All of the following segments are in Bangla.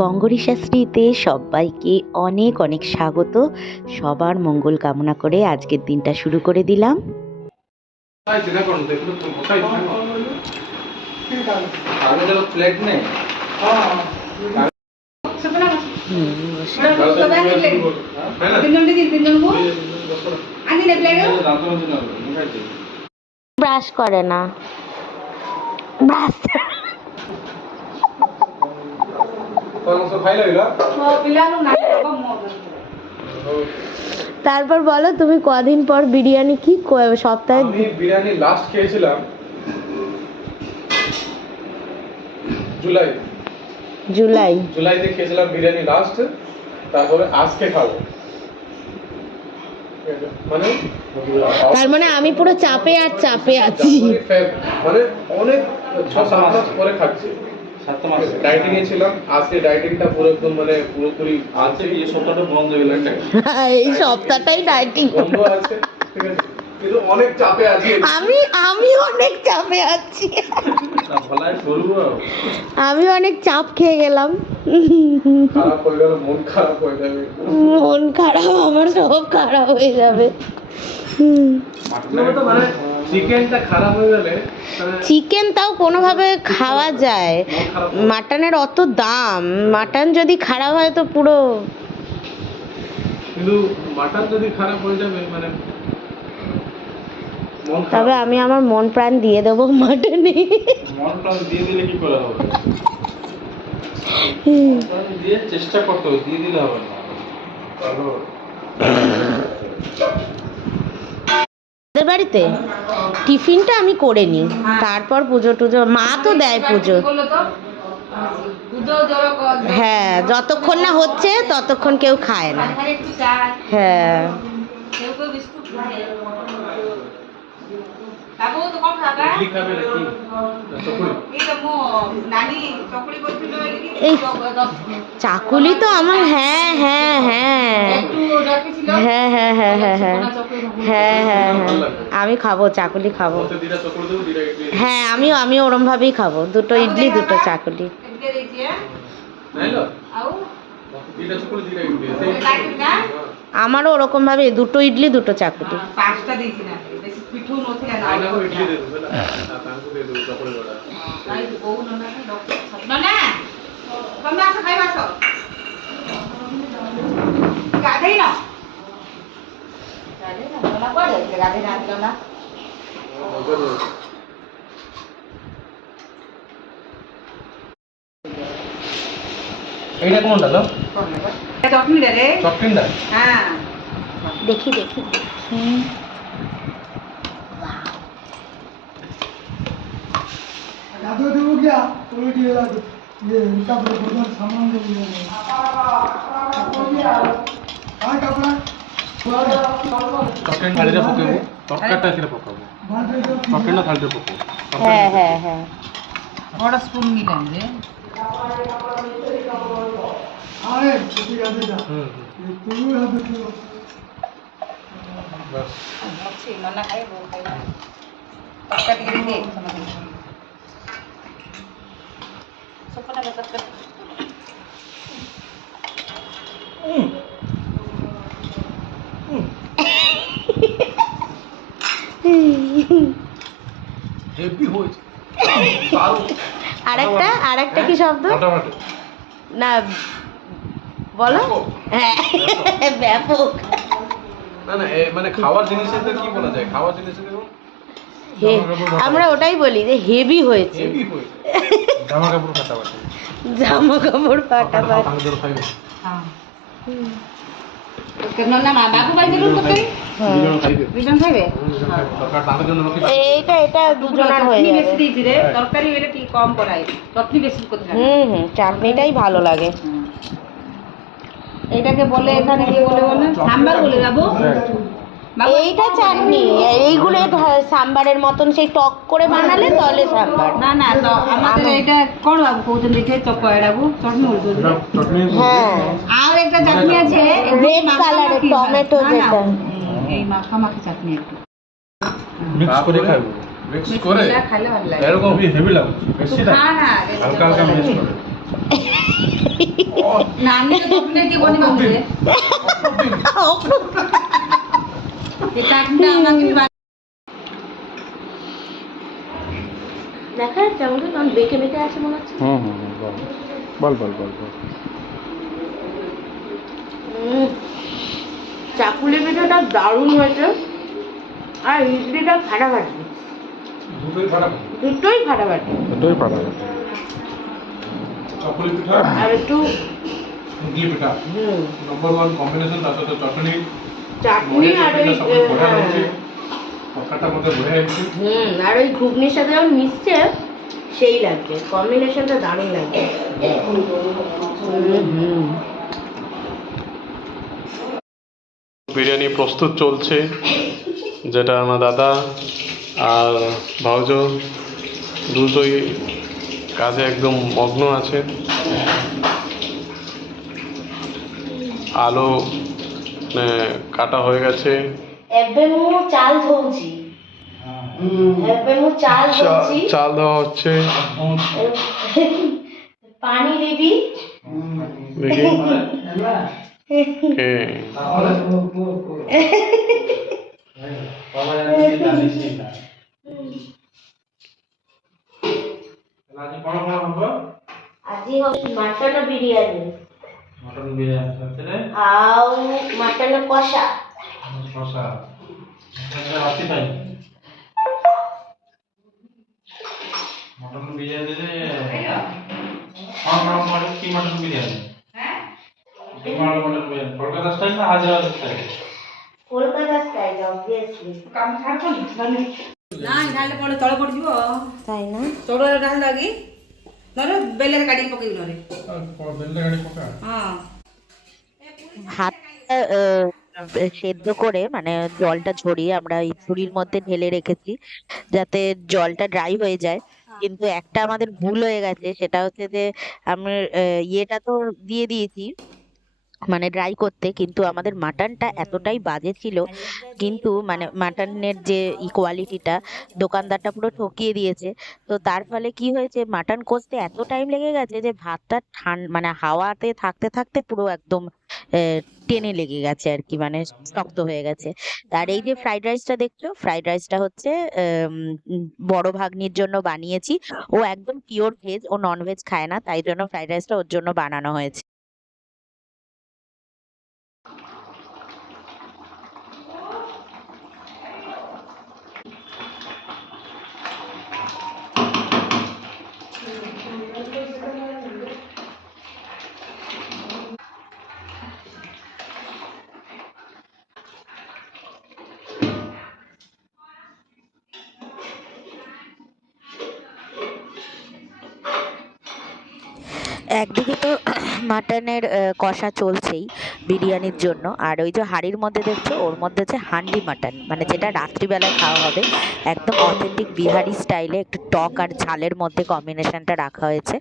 বঙ্গরি শাস্ত্রীতে সবাইকে অনেক অনেক স্বাগত। সবার মঙ্গল কামনা করে আজকের দিনটা শুরু করে দিলাম। ব্রাশ করে না, ব্রাশ তারপর বলো তুমি কদিন পর বিরিয়ানি কি সপ্তাহে? আমি বিরিয়ানি লাস্ট খেয়েছিলাম জুলাইতে খেয়েছিলাম বিরিয়ানি লাস্ট, তারপরে আজকে খাবো। মানে তার মানে আমি পুরো চাপে আর চাপে আছি, মানে অনেক 6-7 মাস পরে খাচ্ছি। 7 মাস ডায়েটিং এ ছিলাম, আজকে ডায়েটিংটা পুরো একদম মানে পুরোপুরি আছে। এই সপ্তাহটা বন্ধ হয়ে গেল, এই সপ্তাহটাই ডায়েটিং বন্ধ আছে, ঠিক আছে, কিন্তু অনেক চাপে আছি আমি অনেক চাপে আছি। আমি অনেক চাপ খেয়ে গেলাম, খারাপ হয়ে গেল, মন খারাপ হয়ে যাবে। মন খারাপ আমার সব খারাপ হয়ে যাবে। মানে চিকেনটা খারাপ হয়ে গেলে, চিকেন তাও কোনোভাবে খাওয়া যায়, মাটনের অত দাম, মাটন যদি খারাপ হয় তো পুরো। কিন্তু মাটন যদি খারাপ হয়ে যাবে মানে তবে আমি আমার মন প্রাণ দিয়ে দেবো মাটনে। মন প্রাণ দিয়ে দিলে কি করে হবে? দিয়ে চেষ্টা করতে হবে, দিয়ে দিলে হবে না। বাড়িতে টিফিনটা আমি করে নিই, তারপর পুজো টুজো মা তো দেয় পুজো। হ্যাঁ, যতক্ষণ না হচ্ছে ততক্ষণ কেউ খায় না। হ্যাঁ, এই চাকুলি তো আমার, হ্যাঁ হ্যাঁ হ্যাঁ হ্যাঁ হ্যাঁ হ্যাঁ হ্যাঁ হ্যাঁ হ্যাঁ হ্যাঁ হ্যাঁ আমি খাবো, চাকুলি খাবো। হ্যাঁ, আমিও ওরম ভাবেই খাবো, দুটো ইডলি দুটো চাকুলি। আমারও ওরকম ভাবে দুটো ইডলি দুটো চাকুলি। এইটা কোনটা দাও? চকমিটা রে, চকমিটা। হ্যাঁ, দেখি दादू देवो क्या क्वालिटी वाला ये इनका बहुत सामान दे दिया है हां कपड़ा চকলেট থালিতে পকাবো, চকলেটটা এখানে পকাবো, চকলেটটা থালিতে পকাবো। হ্যাঁ হ্যাঁ হ্যাঁ, বড় স্পুন নিলাম রে। अरे छोटी गाड़ी जा ये तू हाथ दे বাস আছে ননা খাই বউ খাই না তরকারি দিয়ে দে সমাধি সপনা তরকারি হেভি হয়েছে। আরেকটা কি শব্দ না বলো? হ্যাঁ, ব্যাপক। না না, মানে খাওয়ার জিনিসের তো কি বলা যায়, খাওয়ার জিনিসের তো আমরা ওটাই বলি যে হেভি হয়েছে, হেভি হয়েছে। জামা কাপড় ফাটাফাটি, জামা কাপড় ফাটাফাটি। আমি ধরো খাইবে, হ্যাঁ তো ননা মা বাবু ভাই দিলুন করতে দুজন খাইবে, দুজন খাইবে দরকার তাদের জন্য নাকি এটা দুজনের হয়ে চটনি যাবে। বেশি দিয়েছি রে, তরকারি হলে কি কম করাই, চটনি বেশি করতে হয়। চাটনিটাই ভালো লাগে। এটাকে বলে এখানে কি বলে বলে সাম্বার বলে যাবো। এইটা চাটনি, এইগুলো সাম্বারের মতন সেই টক করে বানালে তাহলে সাম্বার। না না, তো আমাদের এটা কোন বাবু কৌজন দেখে চকয় রাবু চটনি বলতো। চটনি। হ্যাঁ, আর একটা চাটনি আছে রেড কালারের টমেটো যেটা, এই মাখামাখি চাটনি একটু মিক্স করে খাইবো, মিক্স করে খাইলে ভালো লাগে। এরকম হেভি লাগে বেশি না, না না হালকা হালকা মিক্স করে। নানি তো প্লেট দিয়ে বনি বাঁধবে এই চাটনিটা আমাকে দেখা যাচ্ছে আমাকে কারণ বেঁকে বেঁকে আছে মনে হচ্ছে। বল বল বল বল। চাকুলি পিঠাটা দারুণ হয়েছে, আর ইডলিটা ফাটাফাটি, দুটোই ফাটাফাটি। চকুলি পিঠা আর একটু ইডলি পিঠা নম্বর 1 কম্বিনেশন, তার সাথে চটনি চাটনি আর ওই পকাটার মধ্যে ভরে আছে। আর ওই ঘুগনির সাথে যখন মিশছে সেই লাগবে, কম্বিনেশনটা দারুণ লাগবে। বিরিয়ানি প্রস্তুত চলছে, যেটা আমার দাদা আর ভাউজ দুটোই কাজে একদম মগ্ন আছে। আলু কাটা হয়ে গেছে, ଏବେ ମୁଁ ଚାଲ ଧୋଉଛି, ଏବେ ମୁଁ ଚାଲ ଧୋଉଛି, চাল দেওয়া হচ্ছে। ପାଣି ଦେବି। দেখি কে ଆଜି ହଉଛି ମଟନ ବିରିୟାନୀ ଆଉ ମଟନ କଷା। মটন বিরিয়ানিতে কি mutton biryani? Mutton biryani Kolkata style না Hyderabad style? Kolkata style obviously. কাম ছাড়বনি মানে না ঢালে পড়ে তଳେ পড়িଯିବ তাই না? ତଳ ଢାଳି ଲାଗି ନହେଲେ ବେଲରେ କାଢିକି ପକେଇବି ନହେଲେ ହଁ ভাত সেদ্ধ করে মানে জলটা ঝরিয়ে আমরা এই ঝুড়ির মধ্যে ঢেলে রেখেছি যাতে জলটা ড্রাই হয়ে যায়। কিন্তু একটা আমাদের ভুল হয়ে গেছে, সেটা হচ্ছে যে আমি ইয়েটা তো দিয়ে দিয়েছি মানে ড্রাই করতে, কিন্তু আমাদের মাটনটা এতটাই বাজে ছিল, কিন্তু মানে মাটনের যে কোয়ালিটিটা দোকানদারটা পুরো ঠকিয়ে দিয়েছে। তো তার ফলে কি হয়েছে, মাটন কষতে এত টাইম লেগে গেছে যে ভাতটা মানে হাওয়াতে থাকতে থাকতে পুরো একদম টেনে লেগে গেছে আর কি, মানে শক্ত হয়ে গেছে। আর এই যে ফ্রাইড রাইসটা দেখছো, ফ্রাইড রাইসটা হচ্ছে বড় ভাগ্নির জন্য বানিয়েছি। ও একদম পিওর ভেজ, ও নন ভেজ খায় না, তাই জন্য ফ্রাইড রাইসটা ওর জন্য বানানো হয়েছে। একদিকে তো মাটনের কষা চলছেই বিরিয়ানির জন্য, আর ওই যে হাঁড়ির মধ্যে দেখছো ওর মধ্যে হচ্ছে হান্ডি মাটন, মানে যেটা রাত্রিবেলায় খাওয়া হবে, একদম অথেন্টিক বিহারি স্টাইলে একটু টক আর ঝালের মধ্যে কম্বিনেশনটা রাখা হয়েছে,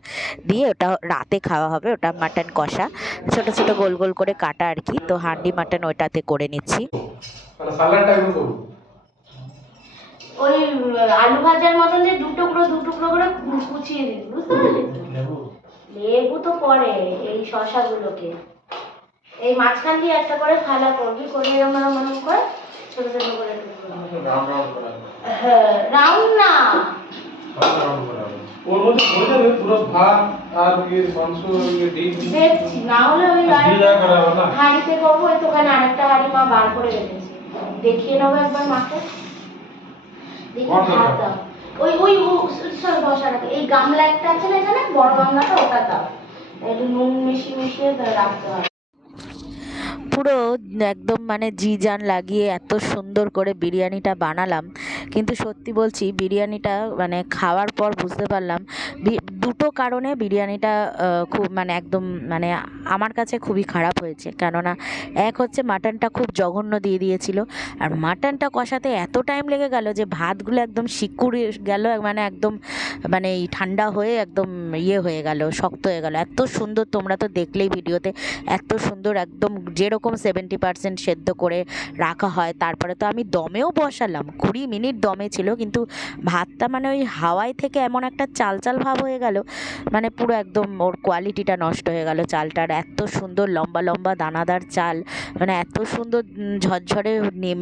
দিয়ে ওটা রাতে খাওয়া হবে। ওটা মাটন কষা ছোট ছোট গোল গোল করে কাটা আর কি, তো হান্ডি মাটন ওইটাতে করে নিচ্ছি। ওই আলু ভাজার মতন যে দু টুকরো করে কুচিয়ে দিই, বুঝতে পারলি? লেবু তো পরে এই শশাগুলোকে এই মাঝখান দিয়ে একটা করে ফালা করবি, করে এরকম করে ছোট ছোট করে রাউন্ড না, ওর মধ্যে পড়ে যাবে পুরো ভাত আর কি মাংস ডিম। দেখছি না হলে ওই হাঁড়িতে করবো, ওই তো ওখানে আরেকটা হাঁড়ি মা বার করে রেখেছি, দেখিয়ে নেবো একবার মাকে। দেখি ভাত দাও, ওই ওই সরি বসা রাখে, এই গামলা একটা আছে না এখানে বড় গামলাটা, ওটা দাও, একটু নুন মিশিয়ে রাখতে হবে। পুরো একদম মানে জি জান লাগিয়ে এত সুন্দর করে বিরিয়ানিটা বানালাম, কিন্তু সত্যি বলছি বিরিয়ানিটা মানে খাওয়ার পর বুঝতে পারলাম দুটো কারণে বিরিয়ানিটা খুব মানে একদম মানে আমার কাছে খুবই খারাপ হয়েছে। কেননা এক হচ্ছে মাটনটা খুব জঘন্য দিয়ে দিয়েছিল, আর মাটনটা কষাতে এত টাইম লেগে গেল যে ভাতগুলো একদম শিকুড়ে গেল, মানে একদম মানে এই ঠান্ডা হয়ে একদম ইয়ে হয়ে গেল, শক্ত হয়ে গেল। এত সুন্দর, তোমরা তো দেখলেই ভিডিওতে, এত সুন্দর একদম যেরকম রকম 70% সেদ্ধ করে রাখা হয়। তারপরে তো আমি দমেও বসালাম, 20 মিনিট দমে ছিল, কিন্তু ভাতটা মানে ওই হাওয়ায় থেকে এমন একটা চাল চাল ভাব হয়ে গেল, মানে পুরো একদম ওর কোয়ালিটিটা নষ্ট হয়ে গেল চালটার। এত সুন্দর লম্বা লম্বা দানাদার চাল, মানে এত সুন্দর ঝরঝরে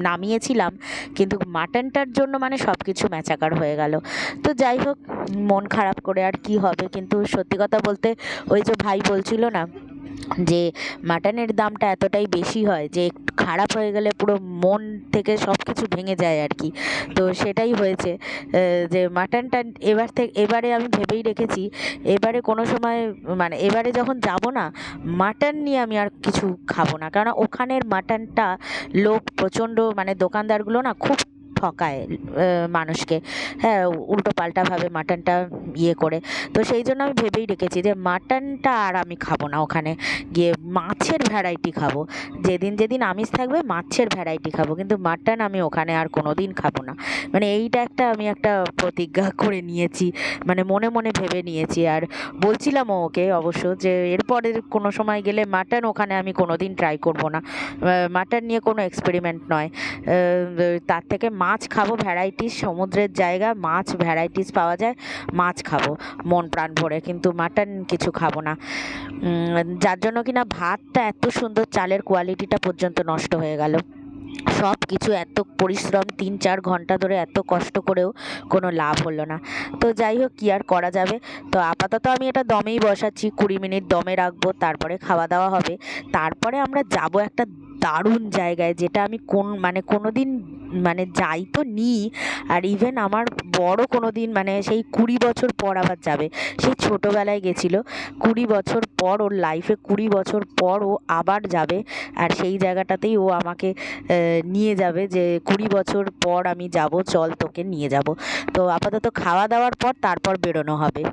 নামিয়েছিলাম, কিন্তু মাটনটার জন্য মানে সব কিছু ম্যাচাকার হয়ে গেল। তো যাই হোক, মন খারাপ করে আর কি হবে। কিন্তু সত্যি কথা বলতে ওই যে ভাই বলছিল না যে মাটনের দামটা এতটাই বেশি হয় যে একটু খারাপ হয়ে গেলে পুরো মন থেকে সব কিছু ভেঙে যায় আর কি। তো সেটাই হয়েছে, যে মাটনটা এবারে আমি ভেবেই রেখেছি, এবারে কোনো সময় মানে এবারে যখন যাব না, মাটন নিয়ে আমি আর কিছু খাবো না, কারণ ওখানের মাটনটা লোক প্রচণ্ড, মানে দোকানদারগুলো না খুব ঠকায় মানুষকে, হ্যাঁ, উল্টো পাল্টাভাবে মাটনটা ইয়ে করে। তো সেই জন্য আমি ভেবেই রেখেছি যে মাটনটা আর আমি খাবো না, ওখানে গিয়ে মাছের ভ্যারাইটি খাবো। যেদিন যেদিন আমিষ থাকবে মাছের ভ্যারাইটি খাবো, কিন্তু মাটন আমি ওখানে আর কোনো দিন খাবো না। মানে এইটা আমি একটা প্রতিজ্ঞা করে নিয়েছি, মানে মনে মনে ভেবে নিয়েছি। আর বলছিলাম ওকে অবশ্য যে এরপরে কোনো সময় গেলে মাটন ওখানে আমি কোনো দিন ট্রাই করবো না, মাটন নিয়ে কোনো এক্সপেরিমেন্ট নয়। তার থেকে মাছ খাবো, ভ্যারাইটিস, সমুদ্রের জায়গা, মাছ ভ্যারাইটিস পাওয়া যায়, মাছ খাবো মন প্রাণ ভরে, কিন্তু মাটন কিছু খাবো না। যার জন্য কিনা ভাতটা এত সুন্দর, চালের কোয়ালিটিটা পর্যন্ত নষ্ট হয়ে গেল। সব কিছু এত পরিশ্রম, 3-4 ঘন্টা ধরে এত কষ্ট করেও কোনো লাভ হলো না। তো যাই হোক, কী আর করা যাবে। তো আপাতত আমি এটা দমেই বসাচ্ছি, 20 মিনিট দমে রাখবো, তারপরে খাওয়া দাওয়া হবে। তারপরে আমরা যাব একটা দারুণ জায়গায়, যেটা আমি কোনো দিন মানে যাই তো নি, আর ইভেন আমার বড় কোনো দিন মানে সেই 20 বছর পর আবার যাবে। সেই ছোটোবেলায় গেছিলো, 20 বছর পর, ওর লাইফে 20 বছর পর ও আবার যাবে, আর সেই জায়গাটাতেই ও আমাকে নিয়ে যাবে, যে 20 বছর পর আমি যাব, চল তোকে নিয়ে যাব। তো আপাতত খাওয়া দাওয়ার পর তারপর বেরোনো হবে।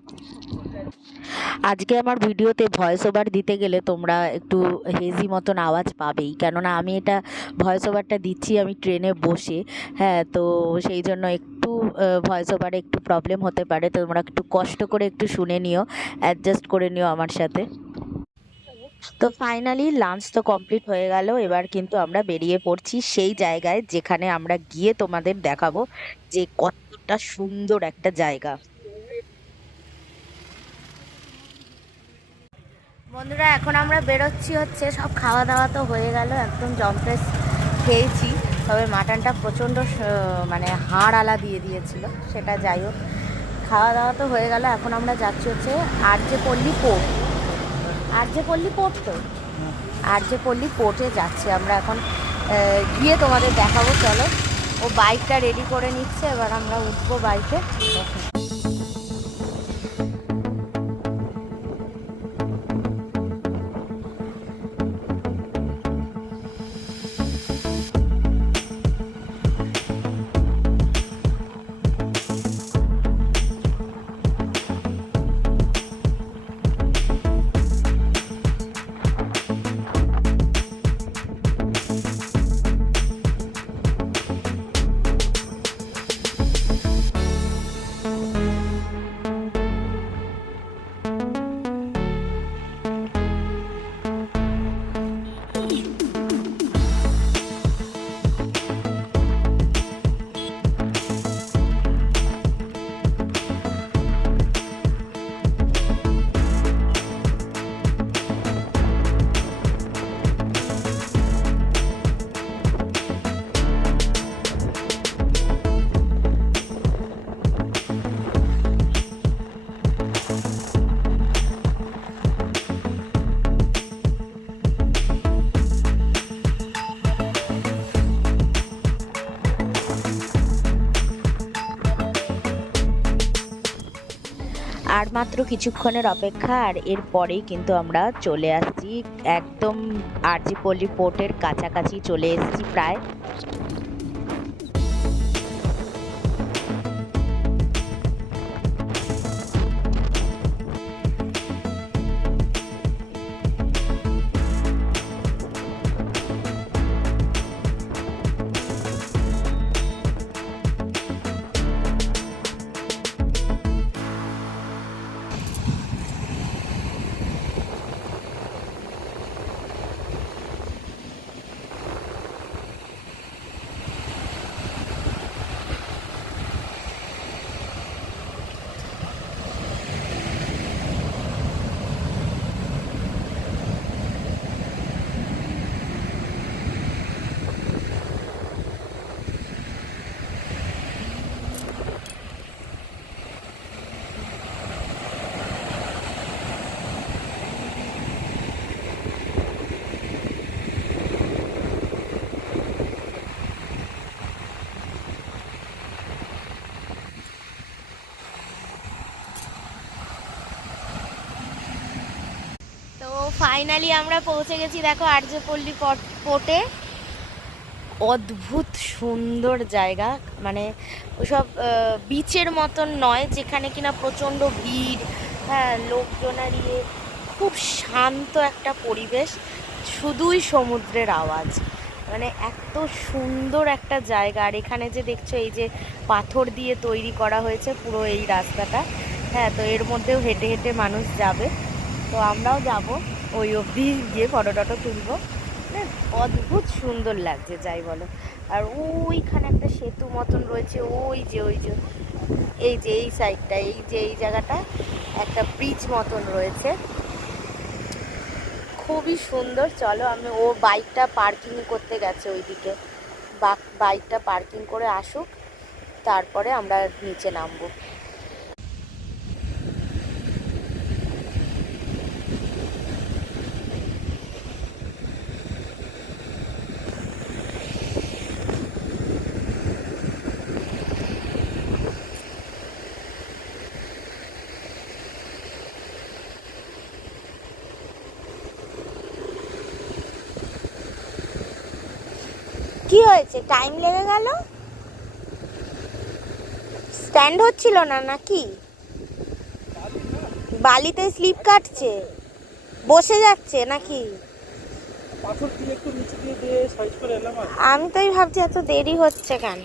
আজকে আমার ভিডিওতে ভয়েস ওভার দিতে গেলে তোমরা একটু হেজি মতন আওয়াজ পাবেই, কেননা আমি এটা ভয়েস ওভারটা দিচ্ছি আমি ট্রেনে বসে, হ্যাঁ, তো সেই জন্য একটু ভয়েস ওভারে একটু প্রবলেম হতে পারে। তো তোমরা একটু কষ্ট করে একটু শুনে নিও, অ্যাডজাস্ট করে নিও আমার সাথে। তো ফাইনালি লাঞ্চ তো কমপ্লিট হয়ে গেল, এবার কিন্তু আমরা বেরিয়ে পড়ছি সেই জায়গায় যেখানে আমরা গিয়ে তোমাদের দেখাবো যে কতটা সুন্দর একটা জায়গা। বন্ধুরা, এখন আমরা বেরোচ্ছি, হচ্ছে সব খাওয়া দাওয়া তো হয়ে গেল, একদম জম্পেস খেয়েছি, তবে মাটনটা প্রচণ্ড মানে হাড় আলা দিয়ে দিয়েছিল, সেটা যাই হোক, খাওয়া দাওয়া তো হয়ে গেল। এখন আমরা যাচ্ছি হচ্ছে আরজেপল্লী পোর্ট, আরজেপল্লী পোর্ট, তো আরজেপল্লী পোর্টে যাচ্ছি আমরা এখন, গিয়ে তোমাদের দেখাবো। চলো, ও বাইকটা রেডি করে নিচ্ছে, এবার আমরা উঠবো বাইকে। আর মাত্র কিছুক্ষণের অপেক্ষা, আর এরপরেই কিন্তু আমরা চলে আসছি একদম আরজেপল্লী পোর্টের কাছাকাছি চলে এসেছি প্রায়। ফাইনালি আমরা পৌঁছে গেছি, দেখো আরজেপল্লী পোর্টে। অদ্ভুত সুন্দর জায়গা, মানে ওসব বিচের মতন নয় যেখানে কিনা প্রচণ্ড ভিড়, হ্যাঁ লোকজনের ইয়ে, খুব শান্ত একটা পরিবেশ, শুধুই সমুদ্রের আওয়াজ, মানে এত সুন্দর একটা জায়গা। আর এখানে যে দেখছো এই যে পাথর দিয়ে তৈরি করা হয়েছে পুরো এই রাস্তাটা, হ্যাঁ তো এর মধ্যেও হেঁটে হেঁটে মানুষ যাবে, তো আমরাও যাব, ওই অবধি গিয়ে ফটো টটো তুলবো। মানে অদ্ভুত সুন্দর লাগছে যাই বলো। আর ওইখানে একটা সেতু মতন রয়েছে, ওই যে এই যে এই সাইডটা, এই যে এই জায়গাটা একটা ব্রিজ মতন রয়েছে, খুবই সুন্দর। চলো, আমি ও বাইকটা পার্কিং করতে গেছে ওইদিকে, বাইকটা পার্কিং করে আসুক, তারপরে আমরা নিচে নামবো। কি হয়েছে, টাইম লেগে গেল? স্ট্যান্ড হচ্ছিল না নাকি? বালিতে স্লিপ কাটছে, বসে যাচ্ছে নাকি? পাথর দিয়ে একটু নিচে দিয়ে সাইজ করে এলাম। আমি তাই ভাবছি এত দেরি হচ্ছে কেন।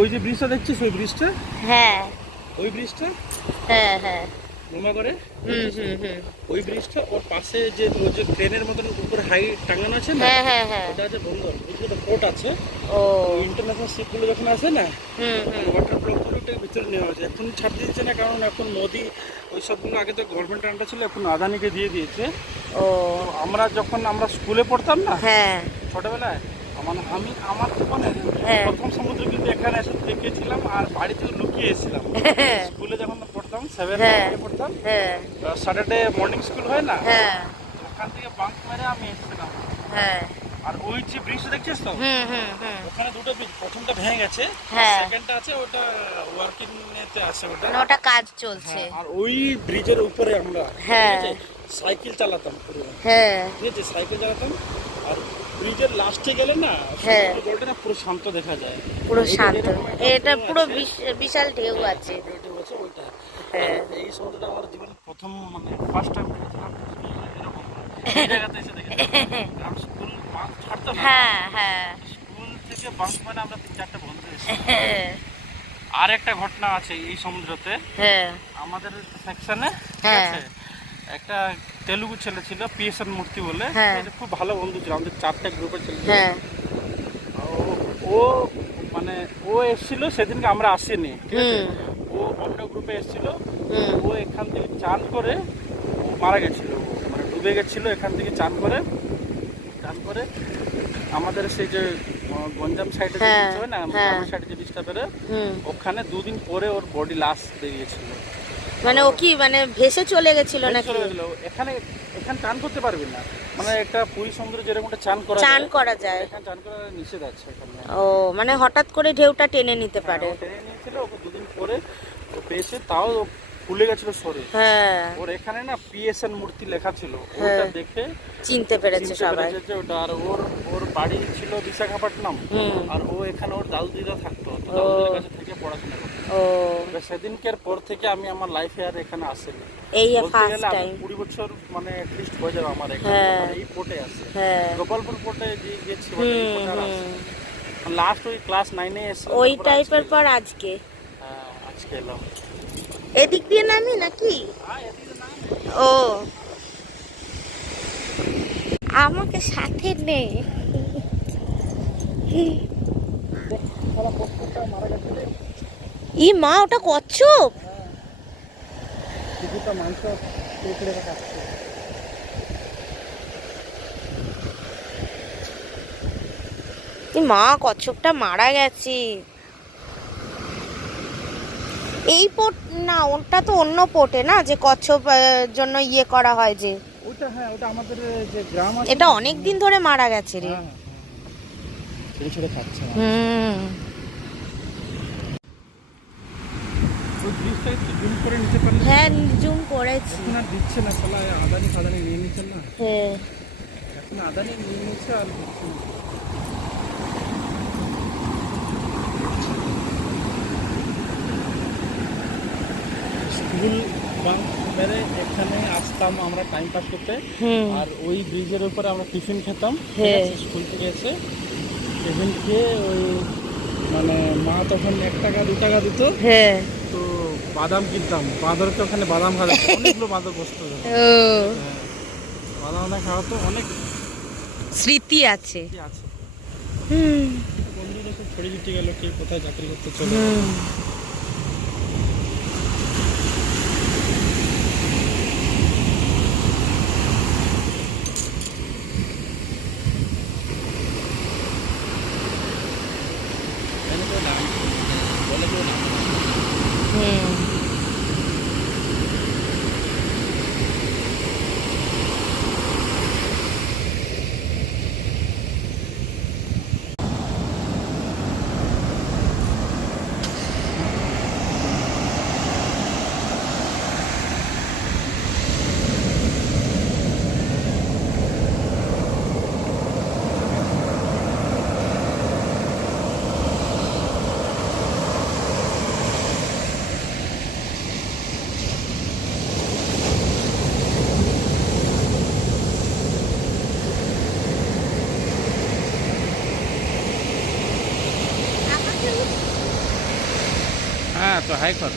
ওই যে ব্রিজটা দেখছিস, ওই ব্রিজটা, হ্যাঁ ওই ব্রিজটা হ্যাঁ হ্যাঁ, রুমা করে হুম। ওই ব্রিজটা, ওর পাশে যে ওই যে ট্রেনের মতন উপরে হাই টাঙানো আছে না, হ্যাঁ ওটা আছে বন্দর, বুঝলি, পোর্ট আছে। ও ইন্টারন্যাশনাল শিপগুলো যখন আসে না, ওয়াটার ব্লকগুলোটাকে ভিতরে নেওয়া হয়েছে। এখন ছাড় দিচ্ছে না, কারণ এখন মোদি ওই সবগুলো, আগে তো গভর্নমেন্ট আন্ডার ছিল, এখন আদানিকে দিয়ে দিয়েছে। ও আমরা স্কুলে পড়তাম না হ্যাঁ ছোটবেলায়, আমার জীবনে প্রথম সমুদ্র কিন্তু এখানে এসে দেখেছিলাম, আর বাড়ি থেকে লুকিয়ে এসেছিলাম। স্কুলে যখন পড়তাম, 7 পড়তাম, স্যাটারডে মর্নিং স্কুল হয় না, ওখান থেকে বাঙ্ক মেরে আমি এসেছিলাম। আর ওই যে ব্রিজ দেখছিস তো, ওখানে দুটো ব্রিজ, প্রথমটা ভেঙে গেছে, সেকেন্ডটা আছে, ওটা ওয়ার্কিং এতে আছে, ওটা কাজ চলছে। আর ওই ব্রিজের উপরে আমরা সাইকেল চালাতাম পুরো, ঠিক আছে, সাইকেল চালাতাম। আর ব্রিজের লাস্টে গেলে না, জলটা না পুরো শান্ত দেখা যায়, পুরো শান্ত, এটা পুরো বিশাল ঢেউ আছে। ওইটা এই সমুদ্রটা আমার জীবনের প্রথম, মানে ফার্স্ট টাইম দেখেছিলাম এরকম এই জায়গাতে এসে দেখেছিলাম। কারণ স্কুল বাঙ্ক ছাড়তাম না, স্কুল থেকে বাঙ্ক মানে আমরা 3-4টা বন্ধু এসেছি। আর একটা ঘটনা আছে এই সমুদ্রতে, আমাদের সেকশনে একটা তেলুগু ছেলে ছিল, পিএসএন মূর্তি বলে, খুব ভালো বন্ধু ছিল, আমাদের 4টা গ্রুপের ছেলে ছিল। ও মানে ও এসেছিল সেদিনকে, আমরা আসিনি, ঠিক আছে, ও অন্য গ্রুপে এসেছিল। ও এখান থেকে চান করে ও মারা গেছিল, মানে ডুবে গেছিল। এখান থেকে চান করে আমাদের সেই যে গঞ্জাম সাইডে যে বিচ হয় না, গ্রামের সাইডে যে বিচটা বেরোয়, ওখানে 2 দিন পরে ওর বডি লাশ বেরিয়েছিল। মানে ও কি মানে ভেসে চলে গেছিল নাকি? এখানে চান করতে পারবি না, মানে একটা পুরী সমুদ্রে যেরকম চান করা যায়, এখানে চান করা নিষেধ আছে এখানে। ও মানে হঠাৎ করে ঢেউটা টেনে নিতে পারে। টেনে নিয়েছিল, ওকে 2 দিন পরে ও পেয়েছে, তাও ফুলে গেছিল শরীর। ওর এখানে না পিএসএন মূর্তি লেখা ছিল, ওটা দেখে চিনতে পেরেছে সবাই ওটা। আর ওর বাড়ি ছিল বিশাখাপট্টনম, আর ও এখানে ওর দাদু দিদা থাকতো, দাদুদের কাছে থেকে পড়াশোনা করতো। সেদিনকের পর থেকে আমি আমার লাইফে আর এখানে আসিনি, এই ফার্স্ট টাইম। 20 বছর মানে অ্যাটলিস্ট হয়ে যাবে আমার এখানে, এই পোর্টে আছে, গোপালপুর পোর্টে গেছি, লাস্ট ওই ক্লাস 9-এ এসে ওই টাইপের পর আজকে এলাম। এদিক দিয়ে নামি নাকি? ও আমাকে সাথে নেই। ই মা, ওটা কচ্ছপ? মা, কচ্ছপটা মারা গেছে। এই পোর্ট না, ওটা তো অন্য পোর্টে না, যে কচ্ছপ জন্য ইয়ে করা হয় যে, ওটা ওটা আমাদের যে গ্রাম আছে, এটা অনেক দিন ধরে মারা গেছে রে। ছেড়ে খাচ্ছে। ওই ব্রিজটা একটু জুম করে নিতে পারলে। হ্যাঁ জুম করেছি। এখন আর দিচ্ছে না, শালা আদানি ফাদানি নিয়ে নিচ্ছেন না, হ্যাঁ এখন আদানি নিয়ে নিচ্ছে আর দিচ্ছে না। স্কুল বাঙ্ক মেরে এখানে আসতাম আমরা টাইম পাস করতে, হুম আর ওই ব্রিজের উপরে আমরা টিফিন খেতাম। হ্যাঁ। স্কুল থেকে এসে টিফিন খেয়ে ওই মানে মা তখন 1 টাকা 2 টাকা দিত, হ্যাঁ তো বাদাম কিনতাম। বাঁদরকে ওখানে বাদাম খাওয়া অনেকগুলো বাঁদর বসতো, ও বাদাম খাওয়া তো অনেক স্মৃতি আছে। আছে। হুম বন্ধুরা খুব ছড়িয়ে ছিটিয়ে গেল, কে কোথায় চাকরি করতে চলে। হুম হুম হ্যাঁ তো হাই কর।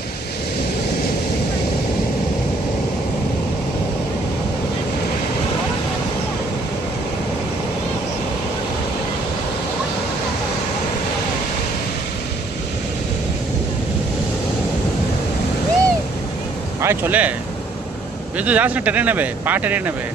আয় চলে বেশি যাস না, ট্রেনে নেবে, পা ট্রেনে নেবে।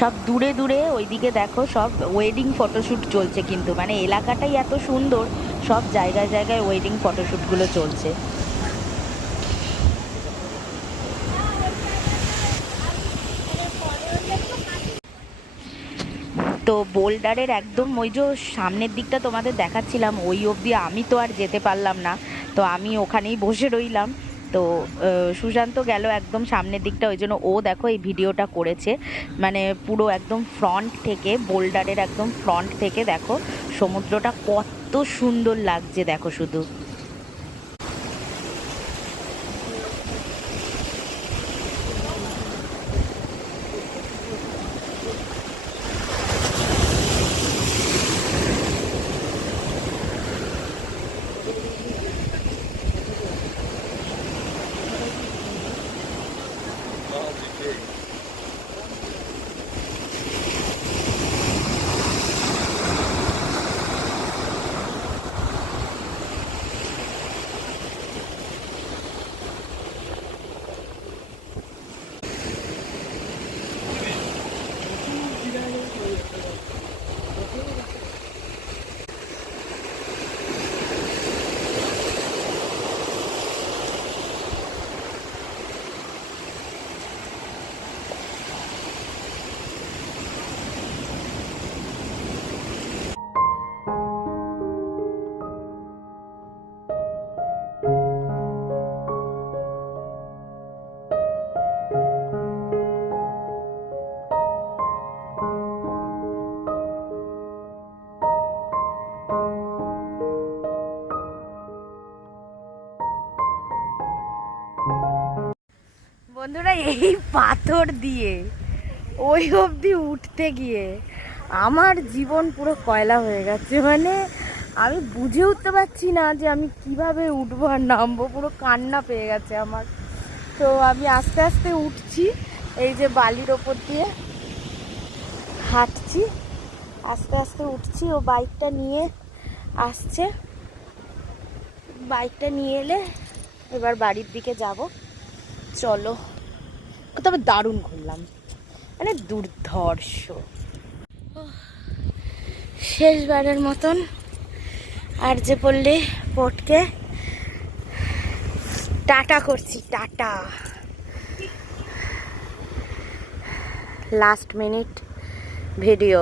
সব দূরে দূরে ওইদিকে দেখো সব ওয়েডিং ফটোশ্যুট চলছে, কিন্তু মানে এলাকাটাই এত সুন্দর, সব জায়গায় জায়গায় ওয়েডিং ফটোশ্যুটগুলো চলছে। তো বোল্ডারের একদম ওই যে সামনের দিকটা তোমাদের দেখাচ্ছিলাম, ওই অবধি আমি তো আর যেতে পারলাম না, তো আমি ওখানেই বসে রইলাম। তো সুশান্ত গেল একদম সামনের দিকটা, ওই জন্য ও দেখো এই ভিডিওটা করেছে, মানে পুরো একদম ফ্রন্ট থেকে, বোল্ডারের একদম ফ্রন্ট থেকে দেখো সমুদ্রটা কত সুন্দর লাগছে দেখো শুধু। বন্ধুরা, এই পাথর দিয়ে ওই অবধি উঠতে গিয়ে আমার জীবন পুরো কয়লা হয়ে গেছে। মানে আমি বুঝে উঠতে পারছি না যে আমি কিভাবে উঠবো আর নামবো, পুরো কান্না পেয়ে গেছে আমার। তো আমি আস্তে আস্তে উঠছি, এই যে বালির ওপর দিয়ে হাঁটছি, আস্তে আস্তে উঠছি। ও বাইকটা নিয়ে আসছে, বাইকটা নিয়ে এলে এবার বাড়ির দিকে যাব। চলো, তবে দারুণ ঘুরলাম, মানে দুর্ধর্ষ। শেষবারের মতন আর যে পড়লে পোর্টকে টাটা করছি, টাটা। Last minute video.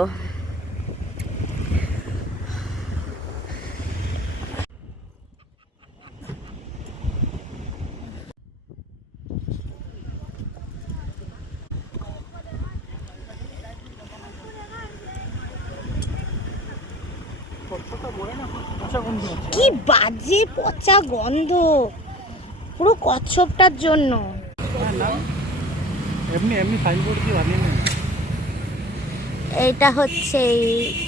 কি বাজে পচা গন্ধ, পুরো কচ্ছপটার জন্য। এমনি এমনি সাইনবোর্ড দিয়ে বানিয়ে নেন। এটা হচ্ছে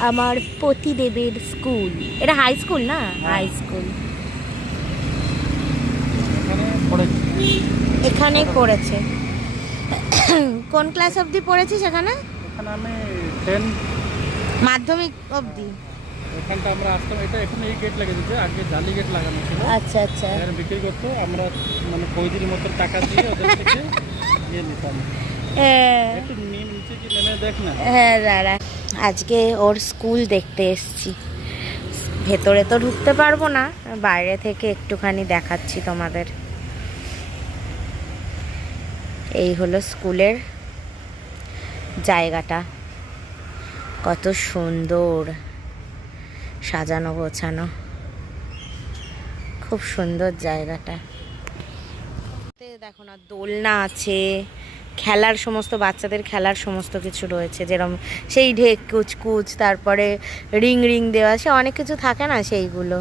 আমার পতিদেবের স্কুল। এটা হাই স্কুল না? High school. এখানেই পড়েছে। কোন ক্লাস অবধি পড়েছিস এখানে? এখানে আমি 10 মাধ্যমিক অবধি। এখানটা আমরা আসতাম, এটা এখন এই গেট লেগে দিচ্ছে, আগে জালি গেট লাগানো ছিল। আচ্ছা আচ্ছা। এখানে বিক্রি করতো, আমরা মানে কইদির মতো টাকা দিয়ে ওদের থেকে নিয়ে নিতাম। একটু নিচে কি নেমে দেখ না। হ্যাঁ দাঁড়া, আজকে ওর স্কুল দেখতে এসছি। ভেতরে তো ঢুকতে পারবো না, বাইরে থেকে একটুখানি দেখাচ্ছি তোমাদের। এই হলো স্কুলের জায়গাটা, কত সুন্দর সাজানো গোছানো, খুব সুন্দর জায়গাটা। দেখো না, দোলনা আছে, খেলার সমস্ত বাচ্চাদের খেলার সমস্ত কিছু রয়েছে, যেরকম সেই ঢেক কুচকুচ, তারপরে রিং রিং দেওয়া, সে অনেক কিছু থাকে না সেইগুলো।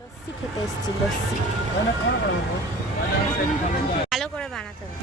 লস্যি খেতে এসেছি, লস্যি ভালো করে বানাতে হবে।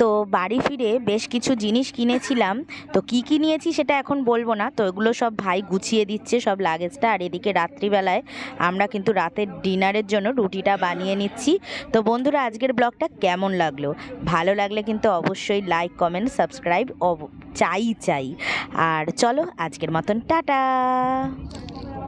তো বাড়ি ফিরে বেশ কিছু জিনিস কিনেছিলাম, তো কি কি নিয়েছি সেটা এখন বলবো না। তো এগুলো সব ভাই গুছিয়ে দিচ্ছে সব লাগেজটা। আর এদিকে রাত্রিবেলায় আমরা কিন্তু রাতের ডিনারের জন্য রুটিটা বানিয়ে নিচ্ছি। তো বন্ধুরা, আজকের ব্লগটা কেমন লাগলো? ভালো লাগলে কিন্তু অবশ্যই লাইক কমেন্ট সাবস্ক্রাইব চাই। আর চলো আজকের মতন টাটা।